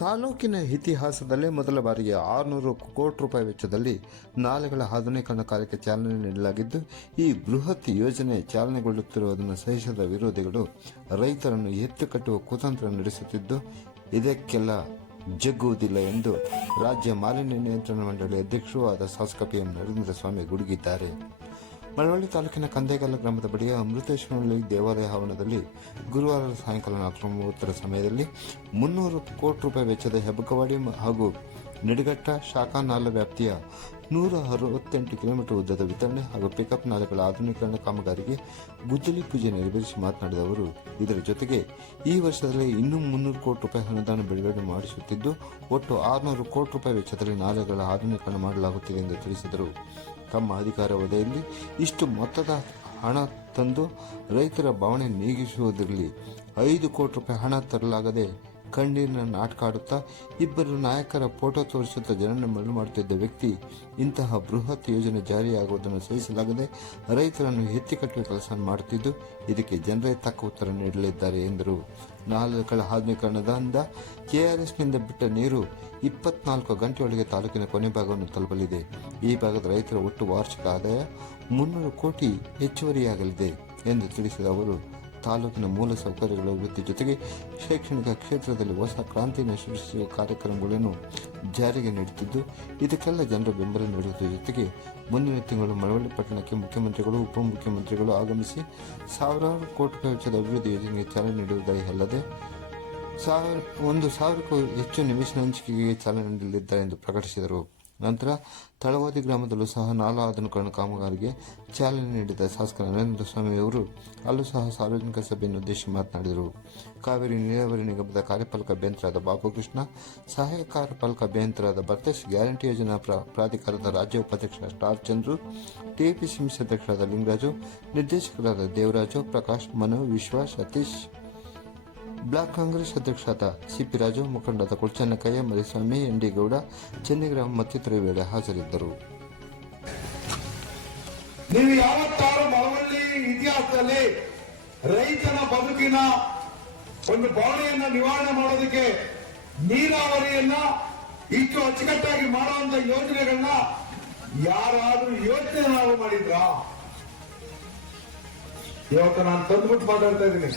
ತಾಲೂಕಿನ ಇತಿಹಾಸದಲ್ಲೇ ಮೊದಲ ಬಾರಿಗೆ 600 ಕೋಟಿ ರೂಪಾಯಿ ವೆಚ್ಚದಲ್ಲಿ ನಾಲೆಗಳ ಆಧುನೀಕರಣ ಕಾರ್ಯಕ್ಕೆ ಚಾಲನೆ ನೀಡಲಾಗಿದ್ದು, ಈ ಬೃಹತ್ ಯೋಜನೆ ಚಾಲನೆಗೊಳ್ಳುತ್ತಿರುವುದನ್ನು ಸಹಿಸದ ವಿರೋಧಿಗಳು ರೈತರನ್ನು ಎತ್ತು ಕಟ್ಟುವ ಕುತಂತ್ರ ನಡೆಸುತ್ತಿದ್ದು, ಇದಕ್ಕೆಲ್ಲ ಜಗ್ಗುವುದಿಲ್ಲ ಎಂದು ರಾಜ್ಯ ಮಾಲಿನ್ಯ ನಿಯಂತ್ರಣ ಮಂಡಳಿ ಅಧ್ಯಕ್ಷರೂ ಆದ ಶಾಸಕ PM ನರೇಂದ್ರ ಸ್ವಾಮಿ ಗುಡುಗಿದ್ದಾರೆ. ಮಳವಳ್ಳಿ ತಾಲೂಕಿನ ಕಂದೇಗಲ್ಲ ಗ್ರಾಮದ ಬಳಿಯ ಅಮೃತೇಶ್ವರಹಳ್ಳಿ ದೇವಾಲಯ ಆವರಣದಲ್ಲಿ ಗುರುವಾರ ಸಾಯಂಕಾಲ 4:30 ಸಮಯದಲ್ಲಿ 300 ಕೋಟಿ ರೂಪಾಯಿ ವೆಚ್ಚದ ಹೆಬ್ಬಕವಾಡಿ ಹಾಗೂ ನಿಡಘಟ್ಟ ಶಾಖಾ ನಾಲೆ ವ್ಯಾಪ್ತಿಯ 168 ಕಿಲೋಮೀಟರ್ ಉದ್ದದ ವಿತರಣೆ ಹಾಗೂ ಪಿಕಪ್ ನಾಲೆಗಳ ಆಧುನೀಕರಣ ಕಾಮಗಾರಿಗೆ ಗುದ್ದಲಿ ಪೂಜೆ ನೆರವೇರಿಸಿ ಮಾತನಾಡಿದ ಅವರು, ಇದರ ಜೊತೆಗೆ ಈ ವರ್ಷದಲ್ಲಿ ಇನ್ನೂ 300 ಕೋಟಿ ರೂಪಾಯಿ ಅನುದಾನ ಬಿಡುಗಡೆ ಮಾಡಿಸುತ್ತಿದ್ದು, ಒಟ್ಟು 600 ಕೋಟಿ ರೂಪಾಯಿ ವೆಚ್ಚದಲ್ಲಿ ನಾಲೆಗಳ ಆಧುನೀಕರಣ ಮಾಡಲಾಗುತ್ತಿದೆ ಎಂದು ತಿಳಿಸಿದರು. ತಮ್ಮ ಅಧಿಕಾರಾವಧಿಯಲ್ಲಿ ಇಷ್ಟು ಮೊತ್ತದ ಹಣ ತಂದು ರೈತರ ಬವಣೆ ನೀಗಿಸುವುದರಲ್ಲಿ 5 ಕೋಟಿ ರೂಪಾಯಿ ಹಣ ತರಲಾಗದೆ ಕಣ್ಣೀರಿನ ನಾಟಕ ಆಡುತ್ತಾ ಇಬ್ಬರು ನಾಯಕರ ಫೋಟೋ ತೋರಿಸುತ್ತಾ ಜನರನ್ನು ಮರಳು ಮಾಡುತ್ತಿದ್ದ ವ್ಯಕ್ತಿ ಇಂತಹ ಬೃಹತ್ ಯೋಜನೆ ಜಾರಿಯಾಗುವುದನ್ನು ಸಹಿಸಲಾಗದೆ ರೈತರನ್ನು ಎತ್ತಿಕಟ್ಟುವ ಕೆಲಸ ಮಾಡುತ್ತಿದ್ದು, ಇದಕ್ಕೆ ಜನರೇ ತಕ್ಕ ಉತ್ತರ ನೀಡಲಿದ್ದಾರೆ ಎಂದರು. ನಾಲೆಗಳ ಆಧುನೀಕರಣದಿಂದ ಕೆಆರ್ಎಸ್ನಿಂದ ಬಿಟ್ಟ ನೀರು 24 ಗಂಟೆಯೊಳಗೆ ತಾಲೂಕಿನ ಕೊನೆ ಭಾಗವನ್ನು ತಲುಪಲಿದೆ. ಈ ಭಾಗದ ರೈತರ ಒಟ್ಟು ವಾರ್ಷಿಕ ಆದಾಯ 300 ಕೋಟಿ ಹೆಚ್ಚುವರಿಯಾಗಲಿದೆ ಎಂದು ತಿಳಿಸಿದ ಅವರು, ತಾಲೂಕಿನ ಮೂಲ ಸೌಕರ್ಯಗಳ ಅಭಿವೃದ್ಧಿ ಜೊತೆಗೆ ಶೈಕ್ಷಣಿಕ ಕ್ಷೇತ್ರದಲ್ಲಿ ಹೊಸ ಕ್ರಾಂತಿಯನ್ನು ಸೃಷ್ಟಿಸುವ ಕಾರ್ಯಕ್ರಮಗಳನ್ನು ಜಾರಿಗೆ ನೀಡುತ್ತಿದ್ದು, ಇದಕ್ಕೆಲ್ಲ ಜನರ ಬೆಂಬಲ ನೀಡುವುದರ ಜೊತೆಗೆ ಮುಂದಿನ ತಿಂಗಳು ಮಳವಳ್ಳಿ ಪಟ್ಟಣಕ್ಕೆ ಮುಖ್ಯಮಂತ್ರಿಗಳು, ಉಪಮುಖ್ಯಮಂತ್ರಿಗಳು ಆಗಮಿಸಿ 1000 ಕೋಟಿ ರೂಪಾಯಿ ವೆಚ್ಚದ ಅಭಿವೃದ್ಧಿ ಯೋಜನೆಗೆ ಚಾಲನೆ ನೀಡುವುದಲ್ಲದೆ 1,000ಕ್ಕೂ ಹೆಚ್ಚು ನಿವೇಶನ ಹಂಚಿಕೆಗೆ ಚಾಲನೆ ನೀಡಲಿದ್ದಾರೆ ಎಂದು ಪ್ರಕಟಿಸಿದರು. ನಂತರ ತಳವಾದಿ ಗ್ರಾಮದಲ್ಲೂ ಸಹ ನಾಲಾ ಆಧುನೀಕರಣ ಕಾಮಗಾರಿಗೆ ಚಾಲನೆ ನೀಡಿದ ಶಾಸಕ ನರೇಂದ್ರ ಸ್ವಾಮಿ ಅವರು ಅಲ್ಲೂ ಸಹ ಸಾರ್ವಜನಿಕ ಸಭೆಯನ್ನು ಉದ್ದೇಶಿಸಿ ಮಾತನಾಡಿದರು. ಕಾವೇರಿ ನೀರಾವರಿ ನಿಗಮದ ಕಾರ್ಯಪಾಲಕ ಅಭಿಯಂತರಾದ ಬಾಬುಕೃಷ್ಣ, ಸಹಾಯಕ ಕಾರ್ಯಪಾಲಕ ಅಭಿಯಂತರಾದ ಭರ್ತೇಶ್, ಗ್ಯಾರಂಟಿ ಯೋಜನಾ ಪ್ರಾಧಿಕಾರದ ರಾಜ್ಯ ಉಪಾಧ್ಯಕ್ಷ ಸ್ಟಾರ್ ಚಂದ್ರು, TAPCMC ಅಧ್ಯಕ್ಷರಾದ ಲಿಂಗರಾಜು, ನಿರ್ದೇಶಕರಾದ ದೇವರಾಜು, ಪ್ರಕಾಶ್, ಮನು, ವಿಶ್ವ, ಸತೀಶ್, ಬ್ಲಾಕ್ ಕಾಂಗ್ರೆಸ್ ಅಧ್ಯಕ್ಷರಾದ CP ರಾಜು, ಮುಖಂಡರಾದ ಕುಳಚನ್ನಕಯ್ಯ, ಮರಿಸ್ವಾಮಿ, ND ಗೌಡ, ಚೆನ್ನಿಗ್ರಾಮ ಮತ್ತಿತರ ವೇಳೆ ಹಾಜರಿದ್ದರು. ನೀವು ಯಾವತ್ತಾರು ಮಳವಳ್ಳಿ ಇತಿಹಾಸದಲ್ಲಿ ರೈತನ ಬದುಕಿನ ಒಂದು ಬವಣೆಯನ್ನ ನಿವಾರಣೆ ಮಾಡೋದಕ್ಕೆ ನೀರಾವರಿಯನ್ನ ಇಷ್ಟು ಅಚ್ಚುಕಟ್ಟಾಗಿ ಮಾಡುವಂತ ಯೋಜನೆಗಳನ್ನ ಯಾರಾದ್ರೂ ಯೋಚನೆ ನಾವು ಮಾಡಿದ್ರಾ? ಇವತ್ತು ನಾನು ತಂದ್ಬಿಟ್ಟು ಮಾತಾಡ್ತಾ ಇದ್ದೀನಿ,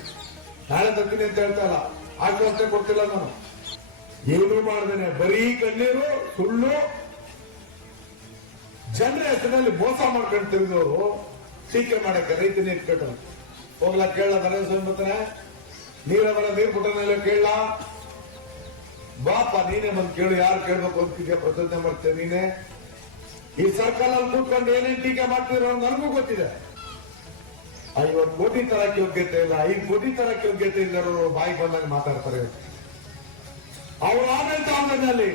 ನಾಳೆ ತರ್ತೀನಿ ಅಂತ ಹೇಳ್ತಾ ಇಲ್ಲ, ಆಶ್ವಾಸನೆ ಕೊಡ್ತಿಲ್ಲ. ನಾನು ಏನೂ ಮಾಡ್ದೇನೆ ಬರೀ ಕಣ್ಣೀರು, ಸುಳ್ಳು, ಜನರ ಹೆಸರಿನಲ್ಲಿ ಮೋಸ ಮಾಡ್ಕೊಂಡು ತಿರುಗಿದವರು ಟೀಕೆ ಮಾಡಕ್ಕೆ ರೈತನ ಇಟ್ಕೊಂಡು ಹೋಗ್ಲಾ ಕೇಳ ನರೇಂದ್ರ ಬರ್ತಾನೆ, ನೀರವರ ನೀರು ಬಿಟ್ಟನೆಲ್ಲ ಕೇಳ, ಬಾಪ ನೀನೇ ಬಂದು ಕೇಳು, ಯಾರು ಕೇಳ್ಬೇಕು ಅಂತಿದ್ಯಾ, ಪ್ರಚೋದನೆ ಮಾಡ್ತೇವೆ ನೀನೆ. ಈ ಸರ್ಕಲ್ ಕೂತ್ಕೊಂಡು ಏನೇನ್ ಟೀಕೆ ಮಾಡ್ತಿರೋ ನನಗೂ ಗೊತ್ತಿದೆ. 50 ಕೋಟಿ ತರಕ್ಕೆ ಯೋಗ್ಯತೆ ಇಲ್ಲ, 5 ಕೋಟಿ ತರಕ್ಕೆ ಯೋಗ್ಯತೆ ಇಲ್ಲರೂ ಬಾಯಿ ಬಂದಾಗ ಮಾತಾಡ್ತಾರೆ. ಅವರ ಆಡಳಿತಾವಧಿಯಲ್ಲಿ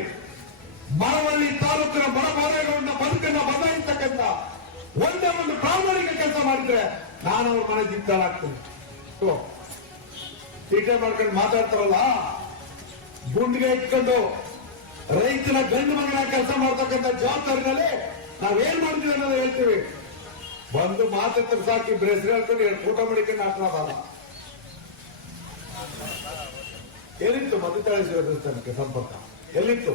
ಮಳವಳ್ಳಿ ತಾಲೂಕಿನ ಬಡಬಾರೆಗಳನ್ನ ಬದುಕನ್ನ ಬದಲಾಯಿಸತಕ್ಕಂಥ ಒಂದೇ ಒಂದು ಪ್ರಾಮಾಣಿಕ ಕೆಲಸ ಮಾಡಿದ್ರೆ ನಾನು ಅವ್ರ ಮನೆ ಜಿದ್ದಾಳಾಗ್ತೇನೆ. ಟೀಕೆ ಮಾಡ್ಕೊಂಡು ಮಾತಾಡ್ತಾರಲ್ಲ, ಗುಂಡಿಗೆ ಇಟ್ಕೊಂಡು ರೈತನ ಗಂಡು ಮಗನ ಕೆಲಸ ಮಾಡ್ತಕ್ಕಂಥ ಜವಾಬ್ದಾರಿನಲ್ಲಿ ನಾವೇನ್ ಮಾಡ್ತೀವಿ ಅನ್ನೋದು ಹೇಳ್ತೀವಿ. ಬಂದು ಮಾತತ್ರ ಸಾಕಿ ಬ್ರೆಸ್ ಹೇಳ್ಕೊಂಡು ಊಟ ಮಾಡಿಕೊಂಡು ಆಟವಾದಲ್ಲ. ಎಲ್ಲಿತ್ತು ಮತದಾಳಿಸುವ ದೇವಸ್ಥಾನಕ್ಕೆ ಸಂಪರ್ಕ? ಎಲ್ಲಿತ್ತು?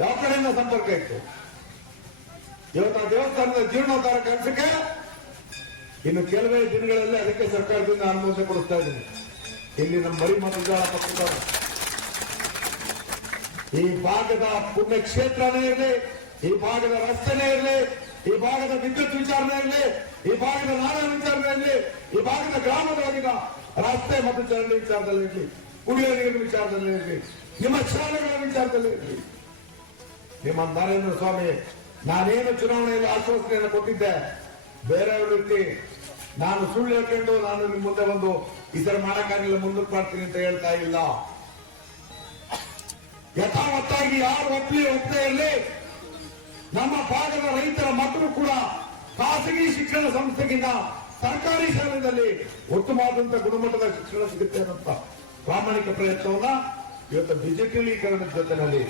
ಯಾವ ಕಡೆಯಿಂದ ಸಂಪರ್ಕ ಇತ್ತು? ಇವತ್ತು ಆ ದೇವಸ್ಥಾನದ ಜೀರ್ಣೋದ್ಧಾರ ಕೆಲಸಕ್ಕೆ ಇನ್ನು ಕೆಲವೇ ದಿನಗಳಲ್ಲಿ ಅದಕ್ಕೆ ಸರ್ಕಾರದಿಂದ ಅನುಮೋದನೆ ಕೊಡಿಸ್ತಾ ಇದ್ದೀನಿ. ಇಲ್ಲಿ ನಮ್ಮ ಮರಿ ಮತದಾರ ಪಕ್ಷದವರು ಈ ಭಾಗದ ಪುಣ್ಯಕ್ಷೇತ್ರನೇ ಇರಲಿ, ಈ ಭಾಗದ ರಸ್ತೆನೇ ಇರಲಿ, ಈ ಭಾಗದ ವಿದ್ಯುತ್ ವಿಚಾರಣೆ ಇರಲಿ, ಈ ಭಾಗದ ನಾರಾ ವಿಚಾರಣೆ ಇರಲಿ, ಈ ಭಾಗದ ಗ್ರಾಮದೊಳಗಿನ ರಸ್ತೆ ಮತ್ತು ಚರಂಡಿ ವಿಚಾರದಲ್ಲಿ ಇರಲಿ, ಕುಡಿಯುವ ನೀರಿನ ವಿಚಾರದಲ್ಲಿ ಇರಲಿ, ನಿಮ್ಮ ಶಾಲೆಗಳ ವಿಚಾರದಲ್ಲಿ ಇರಲಿ, ನಿಮ್ಮ ನರೇಂದ್ರ ಸ್ವಾಮಿ ನಾನೇನು ಚುನಾವಣೆಯಲ್ಲಿ ಆಶ್ವಾಸನೆಯನ್ನು ಕೊಟ್ಟಿದ್ದೆ, ಬೇರೆಯವ್ರ ರೀತಿ ನಾನು ಸುಳ್ಳು ಹೇಳ್ಕೊಂಡು ನಾನು ನಿಮ್ಮ ಮುಂದೆ ಬಂದು ಈ ತರ ಮಾಡಕ್ಕಾಗಿಲ್ಲ, ಮುಂದಕ್ಕೆ ಮಾಡ್ತೀನಿ ಅಂತ ಹೇಳ್ತಾ ಇಲ್ಲ. ಯಥಾವತ್ತಾಗಿ ಯಾರು ಒಪ್ಪದೇ ಇರಲಿ, ನಮ್ಮ ಭಾಗದ ರೈತರ ಮಕ್ಕಳು ಕೂಡ ಖಾಸಗಿ ಶಿಕ್ಷಣ ಸಂಸ್ಥೆಗಿಂತ ಸರ್ಕಾರಿ ಶಾಲೆಯಲ್ಲಿ ಉತ್ತಮವಾದಂತಹ ಗುಣಮಟ್ಟದ ಶಿಕ್ಷಣ ಸಿಗುತ್ತೆ ಅನ್ನೋ ಪ್ರಾಮಾಣಿಕ ಪ್ರಯತ್ನವನ್ನ ಇವತ್ತು ಡಿಜಿಟಲೀಕರಣದ ಜೊತೆಯಲ್ಲಿ